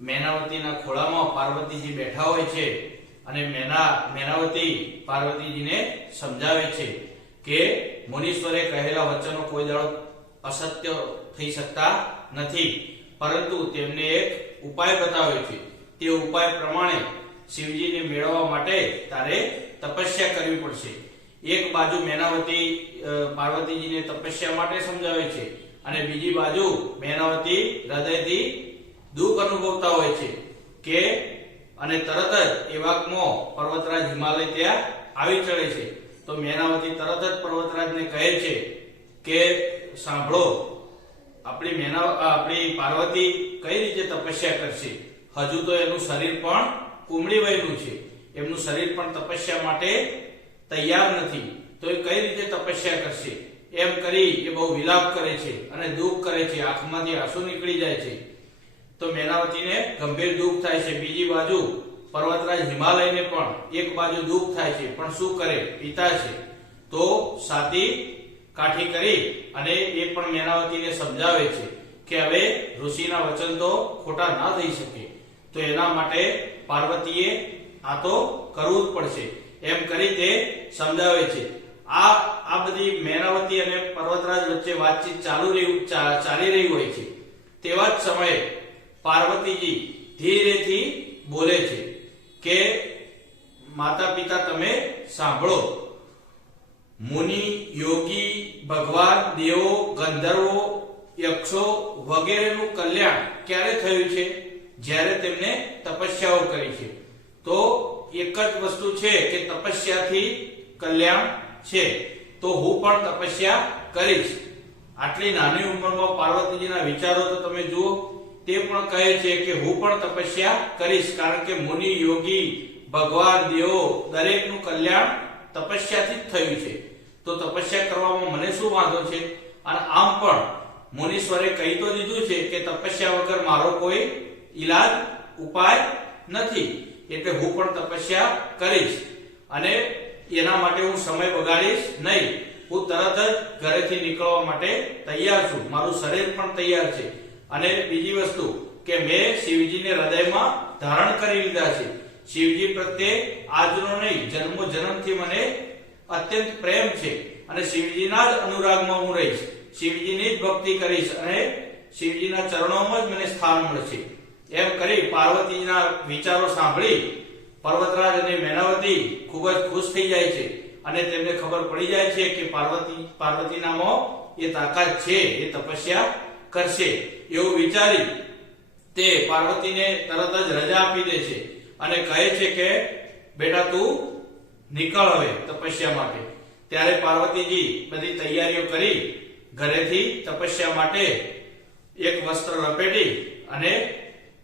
મેનાવતીના ખોળામાં પાર્વતીજી બેઠા હોય છે અને મેનાવતી પાર્વતીજીને સમજાવે છે કે મુનીશ્વરે કહેલા વચનો કોઈ દાડો અસત્ય થઈ શકતા નથી, પરંતુ તેમને એક ઉપાય બતાવ્યો છે। તે ઉપાય પ્રમાણે શિવજીને મેળવવા માટે તારે તપસ્યા કરવી પડશે। એક બાજુ મેનાવતી પાર્વતીજીને તપસ્યા માટે સમજાવે છે અને બીજી બાજુ મેનાવતી હૃદયથી દુઃખ અનુભવતા હોય છે કે અને તરત જ એ વાકમાં પર્વતરાજ હિમાલય ત્યાં આવી ચડે છે। તો મેનાવતી તરત જ પર્વતરાજને કહે છે કે સાંભળો, આપણી પાર્વતી કઈ રીતે તપસ્યા કરશે? હજુ તો એનું શરીર પણ કુમળી વયનું છે, એમનું શરીર પણ તપસ્યા માટે તૈયાર નથી, તો એ કઈ રીતે તપસ્યા કરશે? એમ કરી એ બહુ વિલાપ કરે છે અને દુઃખ કરે છે, આંખમાંથી આંસુ નીકળી જાય છે। તો મેનાવતીને ગંભીર દુઃખ થાય છે। બીજી બાજુ પર્વતરાજ હિમાલયને પણ એક બાજુ દુઃખ થાય છે, પણ શું કરે? પિતા છે તો સાતી કાઠી કરી અને એ પણ મેનાવતીને સમજાવે છે કે હવે ઋષિના વચન તો ખોટા ના થઈ શકે, તો એના માટે પાર્વતીએ આ તો કરવું જ પડશે એમ કરી તે સમજાવે છે। આ બધી મેનાવતી અને પર્વતરાજ વચ્ચે વાતચીત ચાલી રહી હોય છે। તેવા જ સમયે પાર્વતીજી ધીરેથી બોલે છે કે માતા પિતા તમે સાંભળો, મુનિ, યોગી, ભગવાન, દેવો, ગંધર્વો, યક્ષો વગેરેનું કલ્યાણ ક્યારે થયું છે? જ્યારે તેમને તપસ્યાઓ કરી છે। તો એક જ વસ્તુ છે કે તપસ્યાથી કલ્યાણ છે, તો હું પણ તપસ્યા કરીશ। આટલી નાની ઉંમરમાં પાર્વતીજીના વિચારો તો તમે જુઓ, તે પણ કહે છે કે હું પણ તપસ્યા કરીશ, કારણ કે મુનિ, યોગી, ભગવાન, દેવો દરેકનું કલ્યાણ તપસ્યાથી જ થયું છે, તો તપસ્યા કરવામાં મને શું વાંધો છે? અને આમ પણ મુનીશ્વરે કહી તો દીધું છે કે તપસ્યા વગર મારો કોઈ ઈલાજ ઉપાય નથી, એટલે હું પણ તપસ્યા કરીશ અને એના માટે હું સમય બગાડીશ નહીં। હું તરત જ ઘરેથી નીકળવા માટે તૈયાર છું, મારું શરીર પણ તૈયાર છે। અને બીજી વસ્તુ કે મેં શિવજીને હૃદયમાં ધારણ કરી લીધા છે। શિવજી પ્રત્યે આજનો નહીં, જન્મો જન્મથી મને અત્યંત પ્રેમ છે અને શિવજીના જ અનુરાગમાં હું રહીશ, શિવજીની જ ભક્તિ કરીશ અને શિવજીના ચરણોમાં જ મને સ્થાન મળશે। એમ કરી પાર્વતીના વિચારો સાંભળી પર્વતરાજ અને મેનાવતી ખૂબ જ ખુશ થઈ જાય છે અને તેમને ખબર પડી જાય છે કે પાર્વતીનામાં એ તાકાત છે, એ તપસ્યા કરશે। એવું વિચારી તે પાર્વતીને તરત જ રજા આપી દે છે અને કહે છે કે બેટા તું નીકળ હવે તપસ્યા માટે। ત્યારે પાર્વતીજી બધી તૈયારીઓ કરી ઘરેથી તપસ્યા માટે એક વસ્ત્ર લપેટી અને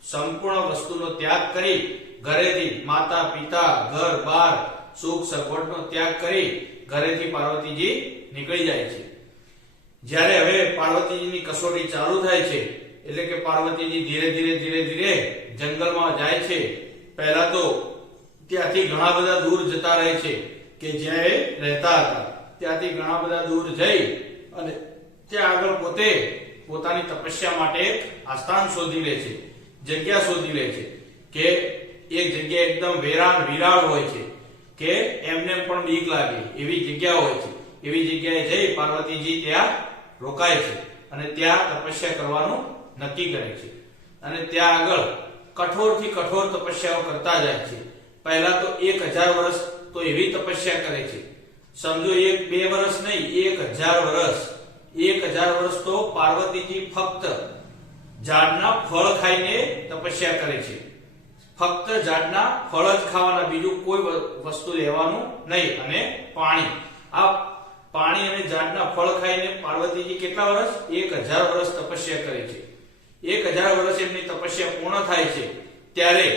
સંપૂર્ણ વસ્તુનો ત્યાગ કરી ઘરેથી માતા પિતા ઘર બાર સુખ સગવડનો ત્યાગ કરી ઘરેથી પાર્વતીજી નીકળી જાય છે। જ્યારે હવે પાર્વતીજીની કસોટી ચાલુ થાય છે, એટલે કે પાર્વતીજી ધીરે ધીરે જંગલમાં જાય છે। પહેલા તો ત્યાંથી ઘણા બધા દૂર જતા રહે છે કે જ્યાં એ રહેતા હતા, ત્યાંથી ઘણા બધા દૂર જઈ અને ત્યાં આગળ પોતે પોતાની તપસ્યા માટે એક આસ્થાન શોધી લે છે, જગ્યા શોધી લે છે કે એક જગ્યા એકદમ વિરાળ હોય છે કે એમને પણ બીક લાગે એવી જગ્યા હોય છે। એવી જગ્યાએ જઈ પાર્વતીજી ત્યાં રોકાય છે અને ત્યાં તપસ્યા કરવાનું નક્કી કરે છે અને ત્યાં આગળ કઠોરથી કઠોર તપસ્યાઓ કરતા જાય છે। પહેલા તો 1000 વર્ષ તો એવી તપસ્યા કરે છે, સમજો 1-2 વર્ષ નહીં, 1000 વર્ષ। 1000 વર્ષ તો પાર્વતીજી ફક્ત ઝાડના ફળ ખાઈને તપસ્યા કરે છે, ફક્ત ઝાડના ફળ જ ખાવાના, બીજું કોઈ વસ્તુ લેવાનું નહીં। અને પાણી અને ઝાડના ફળ ખાઈને પાર્વતીજી કેટલા વર્ષ? 1000 વર્ષ તપસ્યા કરે છે। 1000 વર્ષ એમની તપસ્યા પૂર્ણ થાય છે ત્યારે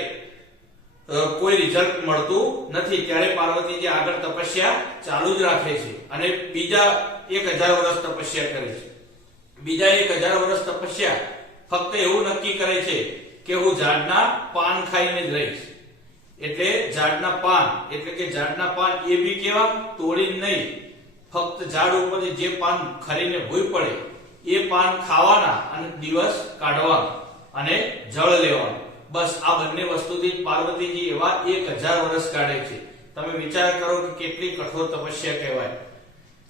કોઈ રિઝલ્ટ મળતું નથી, ત્યારે પાર્વતીજી આગળ તપસ્યા ચાલુ જ રાખે છે અને બીજા 1000 વર્ષ તપસ્યા કરે છે। બીજા 1000 વર્ષ તપસ્યા ફક્ત એવું નક્કી કરે છે કે હું ઝાડના પાન ખાઈને જ રહીશ। એટલે ઝાડના પાન એટલે કે ઝાડના પાન એ બી કેવા? તોડીને નહીં, ફક્ત ઝાડ ઉપરથી જે પાન ખરીને ભૂઈ પડે એ પાન ખાવાના અને દિવસ કાઢવાના અને જળ લેવાનું, બસ આ બંને વસ્તુથી પાર્વતીજી એવા 1000 વર્ષ કાઢે છે. તમે વિચાર કરો કે કેટલી કઠોર તપસ્યા કહેવાય.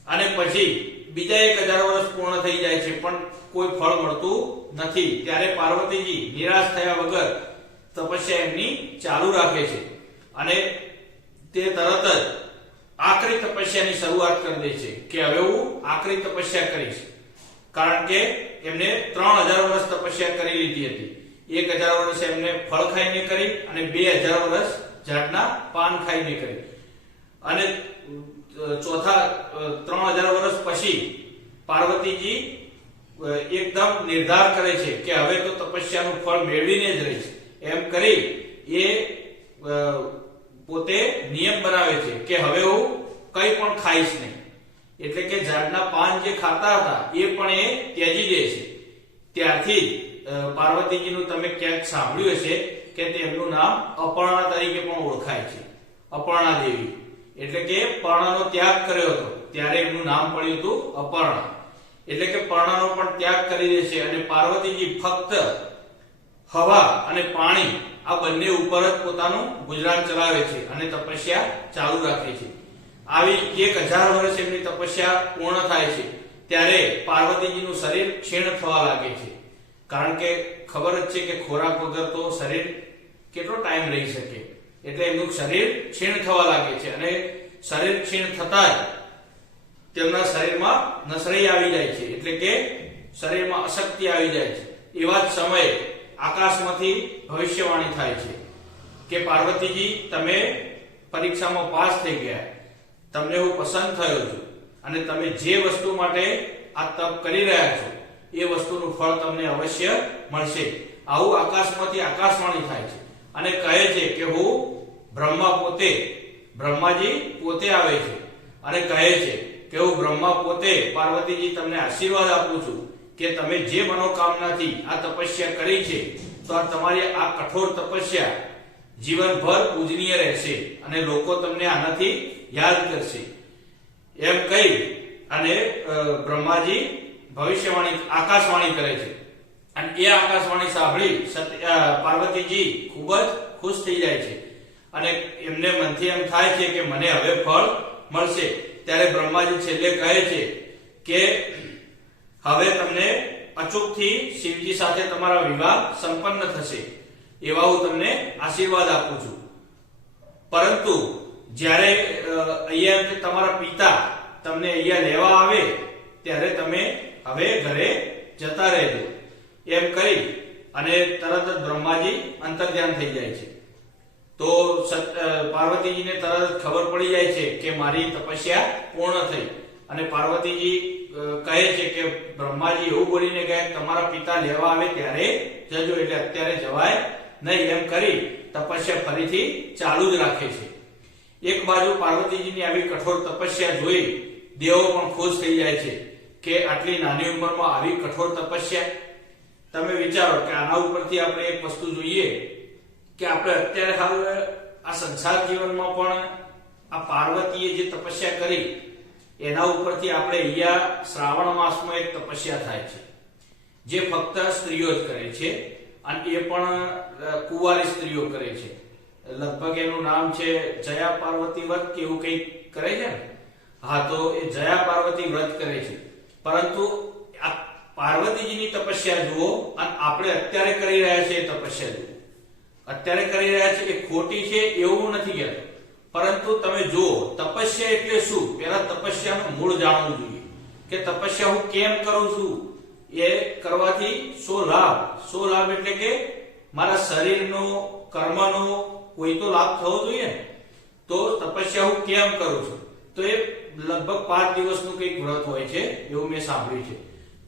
અને પછી બીજા 1000 વર્ષ પૂર્ણ થઈ જાય છે પણ કોઈ ફળ મળતું નથી. ત્યારે પાર્વતીજી નિરાશ થયા વગર તપસ્યા એમની ચાલુ રાખે છે અને તે તરત જ આકરી તપસ્યાની શરૂઆત કરી દે છે કે હવે હું આકરી તપસ્યા કરીશ. કારણ કે એમને 3000 વર્ષ તપસ્યા કરી લીધી હતી. 1000 વર્ષ એમને ફળ ખાઈને કરી અને 2000 વર્ષ ઝાડના પાન ખાઈને કરી. અને ચોથા 3000 વર્ષ પછી પાર્વતીજી એકદમ નિર્ધાર કરે છે કે હવે તો તપસ્યાનું ફળ મેળવીને જ રહીશ. એમ કરી એ પોતે નિયમ બનાવે છે કે હવે હું કંઈ પણ ખાઈશ નહીં. એટલે કે ઝાડના પાન જે ખાતા હતા એ પણ એ ત્યજી દે છે. ત્યારથી પાર્વતીજીનું તમે ક્યાંક સાંભળ્યું હશે કે તેમનું નામ અપર્ણા તરીકે પણ ઓળખાય છે. અપર્ણા દેવી એટલે કે પર્ણનો ત્યાગ કર્યો હતો ત્યારે એમનું નામ પડ્યું હતું અપર્ણા. એટલે કે પર્ણનો પણ ત્યાગ કરી દે છે અને પાર્વતીજી ફક્ત હવા અને પાણી આ બંને ઉપર જ પોતાનું ગુજરાન ચલાવે છે અને તપસ્યા ચાલુ રાખે છે. આવી 1000 વર્ષ એમની તપસ્યા પૂર્ણ થાય છે ત્યારે પાર્વતીજીનું શરીર ક્ષીણ થવા લાગે છે. કારણ કે ખબર જ છે કે ખોરાક વગર તો શરીર કેટલો ટાઈમ રહી શકે. એટલે એમનું શરીર ક્ષીણ થવા લાગે છે અને શરીર ક્ષીણ થતા જ તેમના શરીરમાં નસરાઈ આવી જાય છે. એટલે કે શરીરમાં અશક્તિ આવી જાય છે. એવા જ સમયે આકાશમાંથી ભવિષ્યવાણી થાય છે કે પાર્વતીજી તમે પરીક્ષામાં પાસ થઈ ગયા, તમને હું પસંદ થયો છું અને તમે જે વસ્તુ માટે આ તપ કરી રહ્યા છો એ વસ્તુનું ફળ તમને અવશ્ય મળશે. આવું આકાશમાંથી આકાશવાણી થાય છે અને કહે છે કે હું બ્રહ્માજી પોતે આવે છે અને કહે છે કે હું બ્રહ્મા પોતે પાર્વતીજી તમને આશીર્વાદ આપું છું કે તમે જે મનોકામનાથી આ તપસ્યા કરી છે તો આ તમારી આ કઠોર તપસ્યા જીવનભર પૂજનીય રહેશે અને લોકો તમને આનાથી યાદ કરશે. એમ કહી અને બ્રહ્માજી ભવિષ્યવાણી આકાશવાણી કરે છે અને એ આકાશવાણી સાંભળી પાર્વતીજી ખૂબ જ ખુશ થઈ જાય છે અને એમને મનથી એમ થાય છે કે મને હવે ફળ મળશે. ત્યારે બ્રહ્માજી છેલ્લે કહે છે કે હવે તમને અચૂકથી શિવજી સાથે તમારા વિવાહ સંપન્ન થશે એવા હું તમને આશીર્વાદ આપું છું. પરંતુ જ્યારે અહીંયા તમારા પિતા તમને અહીંયા લેવા આવે ત્યારે તમે હવે ઘરે જતા રહેજો. એમ કરી અને તરત જ બ્રહ્માજી અંતર્ધ્યાન થઈ જાય છે. તો પાર્વતીજીને તરત ખબર પડી જાય છે કે મારી તપસ્યા પૂર્ણ થઈ અને પાર્વતીજી કહે છે કે બ્રહ્માજી એવું બોલીને ગયા તમારા પિતા લેવા આવે ત્યારે જજો, એટલે અત્યારે જવાય નહીં. એમ કરી તપસ્યા ફરીથી ચાલુ જ રાખે છે. એક બાજુ પાર્વતીજીની આવી કઠોર તપસ્યા જોઈ દેવો પણ ખુશ થઈ જાય છે કે આટલી નાની ઉંમરમાં આવી કઠોર તપસ્યા. તમે વિચારો કે આના ઉપરથી આપણે એક વસ્તુ જોઈએ કે આપણે અત્યારે હાલ આ સંસાર જીવનમાં પણ આ પાર્વતીએ જે તપસ્યા કરી એના ઉપરથી આપણે અહીંયા શ્રાવણ માસમાં એક તપસ્યા થાય છે જે ફક્ત સ્ત્રીઓ જ કરે છે અને એ પણ કુંવારી સ્ત્રીઓ કરે છે. લગભગ એનું નામ છે જયા પાર્વતી વ્રત કે એવું કંઈક કરે છે ને. હા, તો એ જયા પાર્વતી વ્રત કરે છે. પરંતુ આ પાર્વતીજીની તપસ્યા જુઓ અને આપણે અત્યારે કરી રહ્યા છીએ તપસ્યા જુઓ. અત્યારે કરી રહ્યા છે એ ખોટી છે એવું નથી કહેતો, પરંતુ તમે જુઓ તપસ્યા એટલે શું. પહેલા તપસ્યાનું મૂળ જાણવું જોઈએ કે તપસ્યા હું કેમ કરું છું, એ કરવાથી શો લાભ એટલે કે મારા શરીરનો કર્મનો કોઈ તો લાભ થવો જોઈએ. તો તપસ્યા હું કેમ કરું છું તો એ લગભગ 5 દિવસનું કંઈક વ્રત હોય છે એવું મેં સાંભળ્યું છે.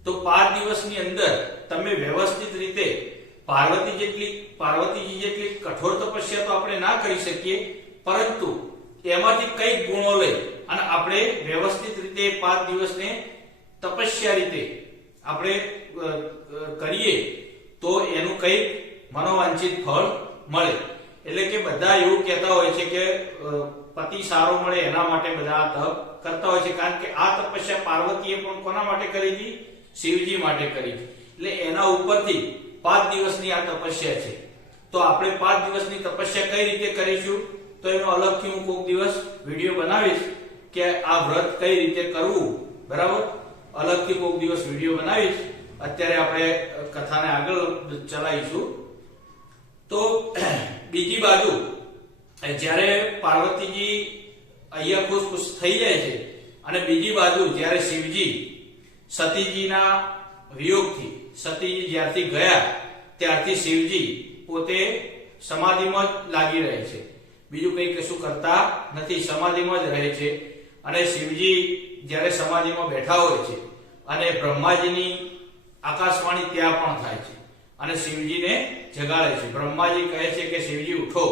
તો 5 દિવસની અંદર તમે વ્યવસ્થિત રીતે પાર્વતીજી જેટલી કઠોર તપસ્યા તો આપણે ના કરી શકીએ, પરંતુ એમાંથી કઈ ગુણો લઈ અને આપણે વ્યવસ્થિત રીતે 5 દિવસને તપસ્યા રીતે આપણે કરીએ તો એનું કઈ મનોવાંછિત ફળ મળે. એટલે કે બધા એવું કહેતા હોય છે કે પતિ સારો મળે એના માટે બધા આ તપ કરતા હોય છે. કારણ કે આ તપસ્યા પાર્વતીએ પણ કોના માટે કરી હતી? શિવજી માટે કરી. એટલે એના ઉપરથી 5 દિવસની આ તપસ્યા છે. તો આપણે 5 દિવસની તપસ્યા કઈ રીતે કરીશું તો એનો અલગથી હું કોઈક દિવસ વિડીયો બનાવીશ કે આ વ્રત કઈ રીતે કરવું, બરાબર, અલગથી કોઈક દિવસ વિડીયો બનાવીશ. અત્યારે આપણે કથાને આગળ ચલાવીશું. તો બીજી બાજુ જ્યારે પાર્વતીજી અહીંયા ખુશ થઈ જાય છે અને બીજી બાજુ જ્યારે શિવજી સતીજીના વિયોગથી, સતીજી જ્યારથી ગયા ત્યારથી શિવજી પોતે સમાધિમાં જ લાગી રહે છે, બીજું કંઈ કશું કરતા નથી, સમાધિમાં જ રહે છે. અને શિવજી જ્યારે સમાધિમાં બેઠા હોય છે અને બ્રહ્માજીની આકાશવાણી ત્યાં પણ થાય છે અને શિવજીને જગાડે છે. બ્રહ્માજી કહે છે કે શિવજી ઉઠો,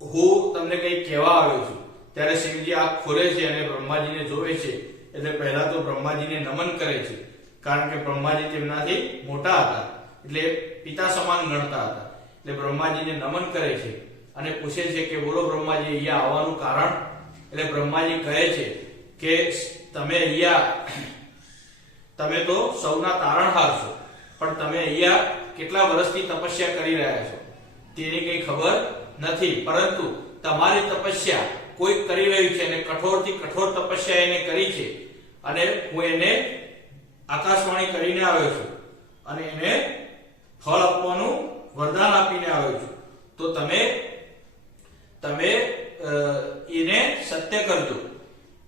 હું તમને કંઈક કહેવા આવ્યો છું. ત્યારે શિવજી આંખ ખોલે છે અને બ્રહ્માજીને જોવે છે. એટલે પહેલા તો બ્રહ્માજીને નમન કરે છે, કારણ કે બ્રહ્માજી તેમનાથી મોટા હતા, એટલે પિતા સમાન ગણતા હતા. એટલે બ્રહ્માજીને નમન કરે છે અને પૂછે છે કે બોલો બ્રહ્માજી, અહીંયા આવવાનું કારણ? એટલે બ્રહ્માજી કહે છે કે તમે તો સૌના તારણહાર છો, પણ તમે અહીંયા કેટલા વર્ષથી તપસ્યા કરી રહ્યા છો તેની કઈ ખબર નથી, પરંતુ તમારી તપસ્યા કોઈ કરી રહ્યું છે અને કઠોરથી કઠોર તપસ્યા એને કરી છે અને હું એને આકાશવાણી કરીને આવ્યો છું અને એને ફળ આપવાનું વરદાન આપીને આવ્યો છું. તો તમે એને સત્ય કરજો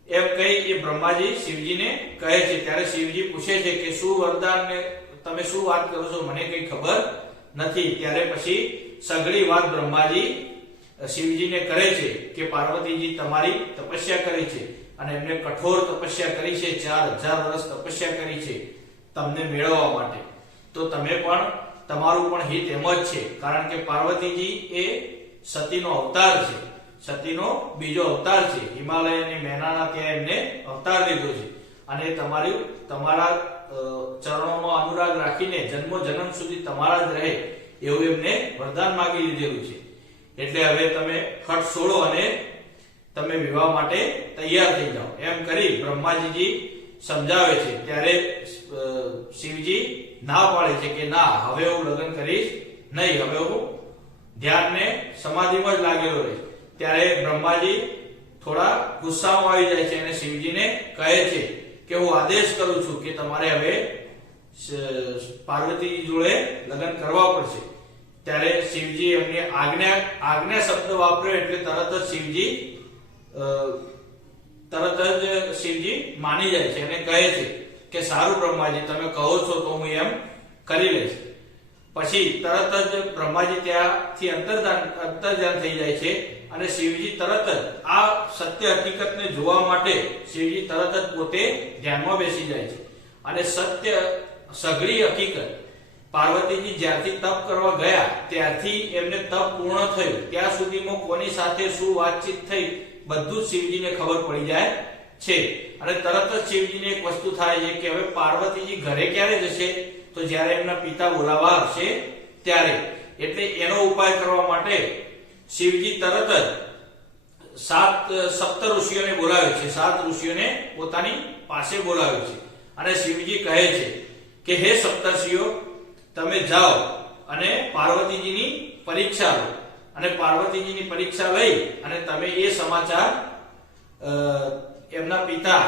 એમ કહી એ બ્રહ્માજી શિવજીને કહે છે. ત્યારે શિવજી પૂછે છે કે શું વરદાન ને તમે શું વાત કરો છો, મને કઈ ખબર નથી. ત્યારે પછી સઘળી વાત બ્રહ્માજી શિવજીને કરે છે કે પાર્વતીજી તમારી તપસ્યા કરી છે અને એમને કઠોર તપસ્યા કરી છે, 4000 વર્ષ તપસ્યા કરી છે તમને મેળવવા માટે. તો તમે પણ, તમારું પણ હિત એમ જ છે, કારણ કે પાર્વતીજી એ સતીનો અવતાર છે, સતીનો બીજો અવતાર છે. હિમાલય અને મેનાના ત્યાં એમને અવતાર લીધો છે અને તમારા ચરણોમાં અનુરાગ રાખીને જન્મો જન્મ સુધી તમારા જ રહે એવું એમને વરદાન માંગી લીધેલું છે. એટલે હવે તમે ખટ છોડો અને તમે વિવાહ માટે તૈયાર થઈ જાઓ એમ કરી બ્રહ્માજી સમજાવે છે. ત્યારે શિવજી ના પાડે છે કે ના, હવે હું લગ્ન કરીશ નહીં, હવે હું ધ્યાનને સમાધિમાં જ લાગેલો રહીશ. ત્યારે બ્રહ્માજી થોડા ગુસ્સામાં આવી જાય છે અને શિવજીને કહે છે કે હું આદેશ કરું છું કે તમારે હવે પાર્વતી જોડે લગ્ન કરવા પડશે. ત્યારે શિવજી એમની આજ્ઞા શબ્દ વાપર્યો એટલે તરત જ શિવજી માની જાય છે અને કહે છે કે સારું બ્રહ્માજી, તમે કહો છો તો હું એમ કરી લઈશ. પછી તરત જ બ્રહ્માજી ત્યાંથી અંતર્ધ્યાન થઈ જાય છે અને શિવજી તરત જ આ સત્ય હકીકતને જોવા માટે શિવજી તરત જ પોતે ધ્યાનમાં બેસી જાય છે અને સઘળી હકીકત પાર્વતીજી જ્યારથી તપ કરવા ગયા ત્યારથી એમને તપ પૂર્ણ થયું ત્યાં સુધીમાં કોની સાથે શું વાતચીત થઈ બધું જ શિવજીને ખબર પડી જાય છે. અને તરત જ શિવજીને એક વસ્તુ થાય છે કે હવે પાર્વતીજી ઘરે ક્યારે જશે, તો જ્યારે એમના પિતા બોલાવવા આવશે ત્યારે. એટલે એનો ઉપાય કરવા માટે શિવજી તરત જ સપ્ત ઋષિઓને બોલાવે છે, 7 ઋષિઓને પોતાની પાસે બોલાવે છે અને શિવજી કહે છે કે હે સપ્તર્ષિઓ, તમે જાઓ અને પાર્વતીજીની પરીક્ષા લો અને પાર્વતીજીની પરીક્ષા લઈ અને તમે એ સમાચાર એમના પિતા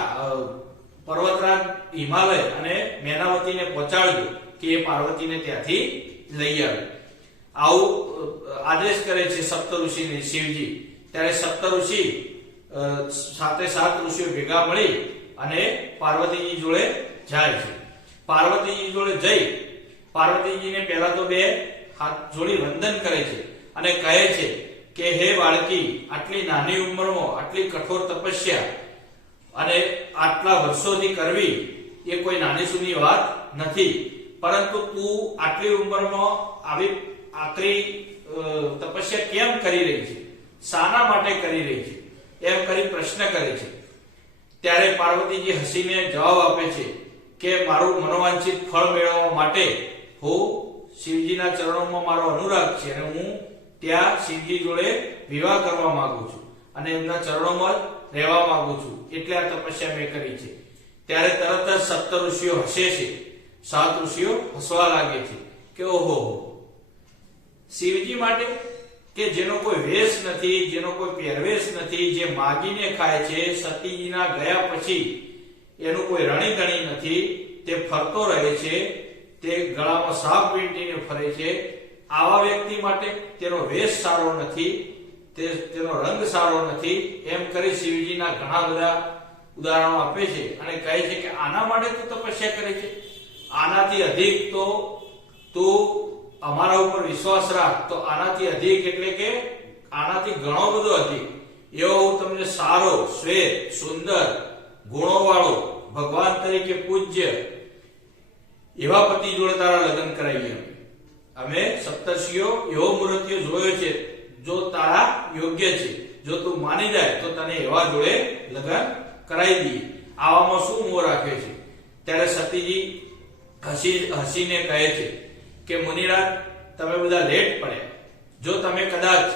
પર્વતરાજ હિમાલય અને મેનાવતીને પહોંચાડજો કે એ પાર્વતીને ત્યાંથી લઈ આવે. આવું આદેશ કરે છે સપ્તઋષિને શિવજી. ત્યારે સપ્તઋષિ સાથે 7 ઋષિઓ ભેગા મળી અને પાર્વતીજી જોડે જાય છે. પાર્વતીજી જોડે જઈ પાર્વતીજીને પહેલા તો 2 હાથ જોડી વંદન કરે છે અને કહે છે કે હે બાળકી, આટલી નાની ઉંમરમાં આટલી કઠોર તપસ્યા અને આટલા વર્ષોથી કરવી એ કોઈ નાની સૂની વાત નથી, પરંતુ તું આટલી ઉંમરમાં આવી આકરી તપસ્યા કેમ કરી રહી છે, શાના માટે કરી રહી છે એમ કરી પ્રશ્ન કરે છે. ત્યારે પાર્વતીજી હસીને જવાબ આપે છે કે મારું મનોવાંછિત ફળ મેળવવા માટે હું શિવજીના ચરણોમાં મારો અનુરાગ છે અને હું ત્યાં શિવજી જોડે વિવાહ કરવા માંગુ છું અને એમના ચરણોમાં જ રહેવા માંગુ છું, એટલે આ તપસ્યા મેં કરી છે. ત્યારે તરત જ સપ્ત ઋષિઓ હસે છે, 7 ઋષિઓ હસવા લાગે છે કે ઓહો, શિવજી માટે કે જેનો કોઈ વેશ નથી, જેનો કોઈ પહેરવેશ નથી, જે માગીને ખાય છે, સતીજીના ગયા પછી એનું કોઈ રણીધણી નથી, તે ફરતો રહે છે, તે ગળામાં સાપ વીંટીને ફરે છે, આવા વ્યક્તિ માટે તેનો વેશ સારો નથી, તેનો રંગ સારો નથી, એમ કરી શિવજીના ઘણા બધા ઉદાહરણો આપે છે અને કહે છે કે આના માટે તું તપસ્યા કરે છે, આનાથી અધિક તો તું અમારા ઉપર વિશ્વાસ રાખ, તો આનાથી અધિક એટલે કે આનાથી ઘણો બધો અધિક એવો હું તમને સારો, શ્વેત, સુંદર, ગુણોવાળો, ભગવાન તરીકે પૂજ્ય એવા પતિ જોડે તારા લગ્ન કરાવીએ. અમે સપ્તર્ષિઓ એવો મૂર્તિઓ જોયો છે, જો તારા યોગ્ય છે, જો તું માની જાય તો તને એવા જોડે લગ્ન કરાવી દઈએ. આવામાં શું મોહ રાખ્યો છે? ત્યારે સતીજી હસીને કહે છે કે મુનિરાજ, તમે બધા લેટ પડ્યા. જો તમે કદાચ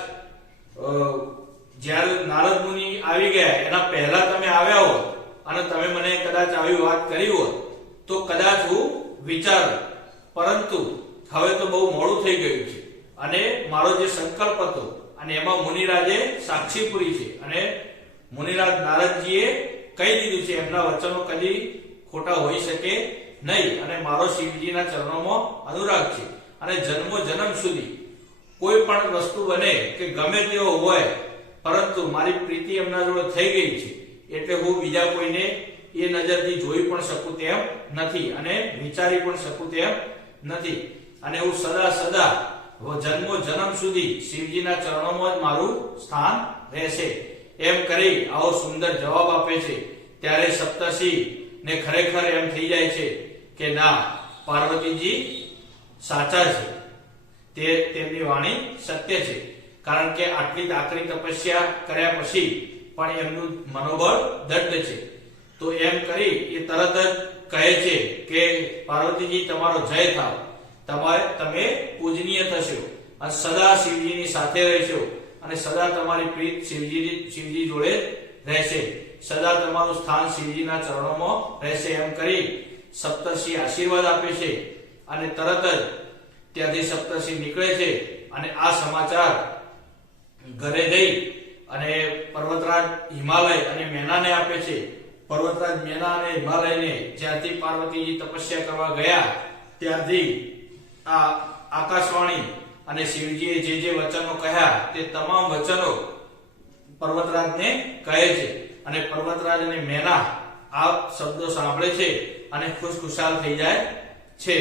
જ્યારે નારદ મુનિ આવી ગયા એના પહેલા તમે આવ્યા હોત અને તમે મને કદાચ આવી વાત કરી હોત તો કદાચ હું વિચાર, પરંતુ હવે તો બહુ મોડું થઈ ગયું છે અને મારો જે સંકલ્પ હતો અને એમાં મુનિરાજે સાક્ષી પૂરી છે અને મુનિરાજ નારદજીએ કહી દીધું છે એમના વચનો કદી ખોટા હોઈ શકે નહીં અને મારો શિવજીના ચરણોમાં અનુરાગ છે અને જન્મો જન્મ સુધી કોઈ પણ વસ્તુ બને કે ગમે તેવો હોય, પરંતુ મારી પ્રીતિ એમના જોડે થઈ ગઈ છે એટલે હું બીજા કોઈને એ નજરથી જોઈ પણ શકું તેમ નથી અને વિચારી પણ શકું તેમ નથી અને હું સદા સદા જન્મો જન્મ સુધી શિવજીના ચરણોમાં જ મારું સ્થાન રહેશે. એમ કરી આવો સુંદર જવાબ આપે છે. ત્યારે સપ્તર્ષિ ને ખરેખર એમ થઈ જાય છે કે ના, પાર્વતીજી સાચા છે, તે તેમની વાણી સત્ય છે, કારણ કે આટલી આકરી તપસ્યા કર્યા પછી પણ એમનું મનોબળ દૃઢ છે. તો એમ કરી એ તરત જ કહે છે કે પાર્વતીજી તમારો જય થાવ, તમે પૂજનીય થશો અને સદા શિવજીની સાથે રહેશો અને સદા તમારી પ્રીત શિવજી જોડે રહેશે, સદા તમારું સ્થાન શિવજીના ચરણોમાં રહેશે. એમ કરી સપ્તર્ષિ આશીર્વાદ આપે છે અને તરત જ ત્યાંથી સપ્તર્ષિ નીકળે છે અને આ સમાચાર ઘરે જઈ અને પર્વતરાજ હિમાલય અને મેનાને આપે છે. પર્વતરાજ મેના અને હિમાલયને જ્યાંથી પાર્વતીજી તપસ્યા કરવા ગયા ત્યાંથી આ આકાશવાણી અને શિવજીએ જે જે વચનો કહ્યા તે તમામ વચનો પર્વતરાજને કહે છે અને પર્વતરાજ અને મેના આ શબ્દો સાંભળે છે અને ખુશખુશાલ થઈ જાય છે,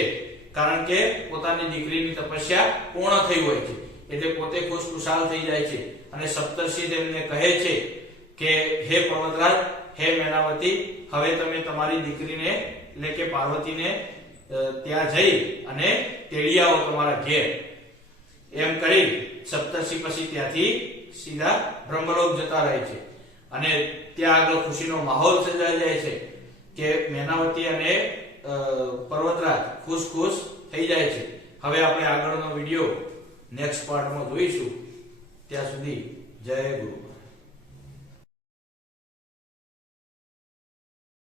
કારણ કે પોતાની દીકરીની તપસ્યા પૂર્ણ થઈ હોય છે એટલે પોતે ખુશખુશાલ થઈ જાય છે. અને સપ્તર્ષિ તેમને કહે છે કે હે પર્વતરાજ, હે મેનાવતી, હવે તમે તમારી દીકરીને એટલે કે પાર્વતીને ત્યાં જઈ અને તેડી આવો તમારા ઘેર. એમ કરી સપ્તર્ષિ પછી ત્યાંથી સીધા બ્રહ્મલોક જતા રહે છે અને ત્યાં આગળ ખુશીનો માહોલ સર્જાઈ જાય છે કે મેનાવતી અને પર્વતરાજ ખુશ થઈ જાય છે. હવે આપણે આગળનો વિડીયો નેક્સ્ટ પાર્ટમાં જોઈશું. ત્યાં સુધી જય ગુરુ.